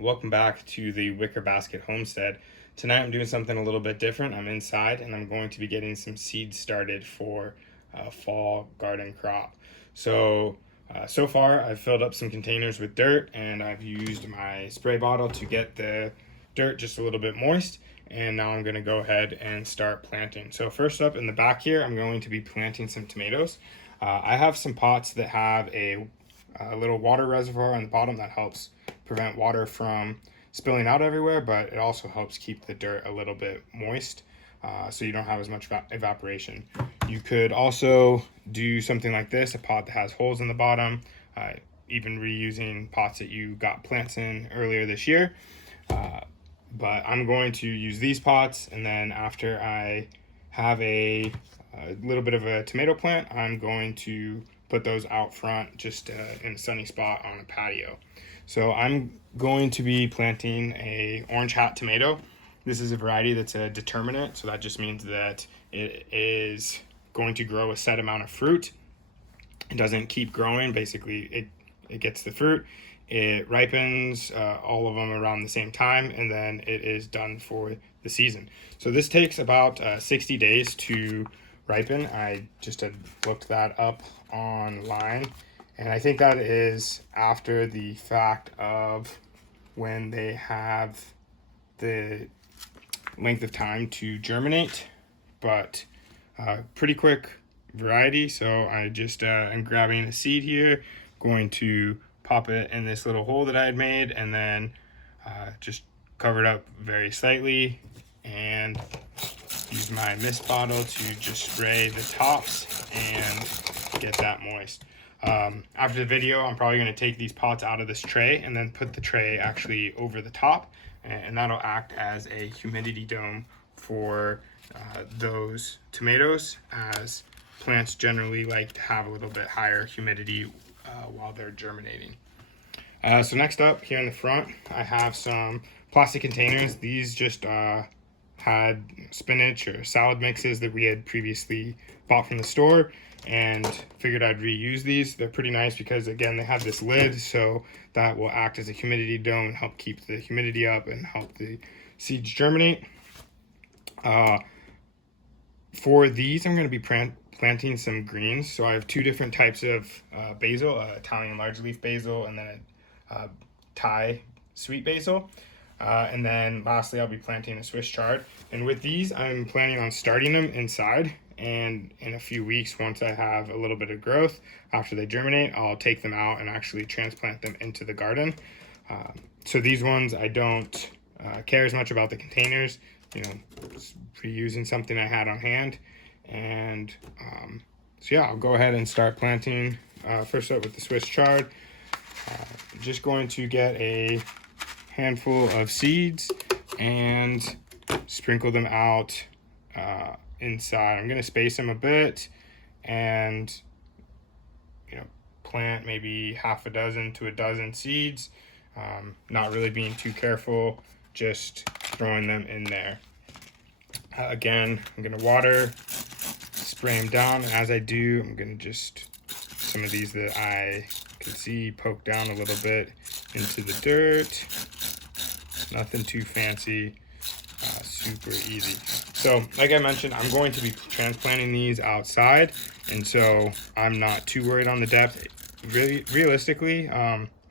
Welcome back to the Wicker Basket Homestead. Tonight I'm doing something a little bit different. I'm inside and I'm going to be getting some seeds started for a fall garden crop. So far I've filled up some containers with dirt and I've used my spray bottle to get the dirt just a little bit moist. And now I'm going to go ahead and start planting. So first up in the back here, I'm going to be planting some tomatoes. I have some pots that have a little water reservoir on the bottom that helps prevent water from spilling out everywhere, but it also helps keep the dirt a little bit moist, so you don't have as much evaporation. You could also do something like this, a pot that has holes in the bottom, even reusing pots that you got plants in earlier this year. But I'm going to use these pots, and then after I have a little bit of a tomato plant, I'm going to put those out front just in a sunny spot on a patio. So I'm going to be planting a orange hat tomato. This is a variety that's a determinate, so that just means that it is going to grow a set amount of fruit. It doesn't keep growing. Basically, it gets the fruit, it ripens, all of them around the same time, and then it is done for the season. So this takes about 60 days to ripen. I just had looked that up online, and I think that is after the fact of when they have the length of time to germinate, but pretty quick variety. So I just am grabbing a seed here, going to pop it in this little hole that I had made, and then just cover it up very slightly and use my mist bottle to just spray the tops and get that moist. After the video, I'm probably going to take these pots out of this tray and then put the tray actually over the top, and that'll act as a humidity dome for those tomatoes, as plants generally like to have a little bit higher humidity while they're germinating. So next up here in the front, I have some plastic containers. These just had spinach or salad mixes that we had previously bought from the store, and figured I'd reuse these. They're pretty nice because, again, they have this lid, so that will act as a humidity dome and help keep the humidity up and help the seeds germinate. For these, I'm going to be planting some greens. So I have two different types of basil, Italian large leaf basil, and then a Thai sweet basil. And then lastly, I'll be planting a Swiss chard. And with these, I'm planning on starting them inside. And in a few weeks, once I have a little bit of growth, after they germinate, I'll take them out and actually transplant them into the garden. So these ones, I don't care as much about the containers, reusing something I had on hand. And so yeah, I'll go ahead and start planting. First up with the Swiss chard. Just going to get a handful of seeds and sprinkle them out inside. I'm going to space them a bit and plant maybe half a dozen to a dozen seeds, not really being too careful, just throwing them in there. Again, I'm going to water, spray them down, and as I do, I'm going to just, some of these that I can see, poke down a little bit into the dirt. Nothing too fancy, super easy. So like I mentioned, I'm going to be transplanting these outside, and so I'm not too worried on the depth. Really, realistically,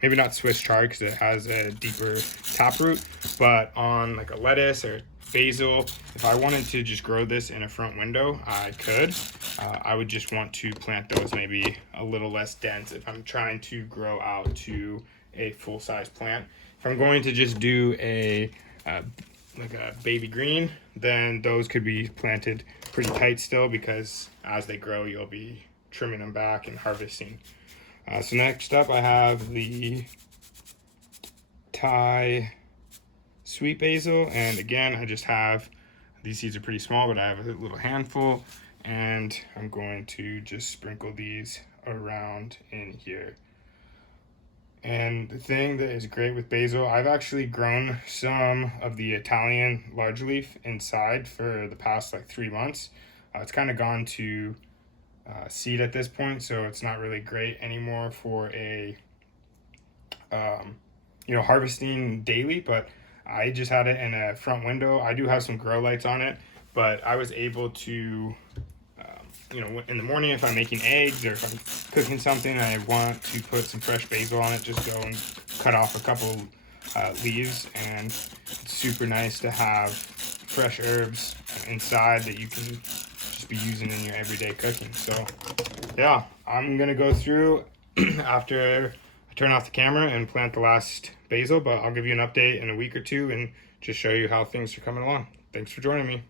maybe not Swiss chard because it has a deeper taproot, but on like a lettuce or basil, if I wanted to just grow this in a front window, I could. I would just want to plant those maybe a little less dense if I'm trying to grow out to a full-size plant. If I'm going to just do like a baby green, then those could be planted pretty tight still, because as they grow, you'll be trimming them back and harvesting. So next up, I have the Thai sweet basil, and again, I just have, these seeds are pretty small, but I have a little handful, and I'm going to just sprinkle these around in here. And the thing that is great with basil, I've actually grown some of the Italian large leaf inside for the past like 3 months. It's kind of gone to seed at this point, so it's not really great anymore for a harvesting daily, but I just had it in a front window. I do have some grow lights on it, but I was able to, in the morning if I'm making eggs or if I'm cooking something and I want to put some fresh basil on it, just go and cut off a couple leaves, and it's super nice to have fresh herbs inside that you can just be using in your everyday cooking. So yeah, I'm gonna go through after I turn off the camera and plant the last basil, but I'll give you an update in a week or two and just show you how things are coming along. Thanks for joining me.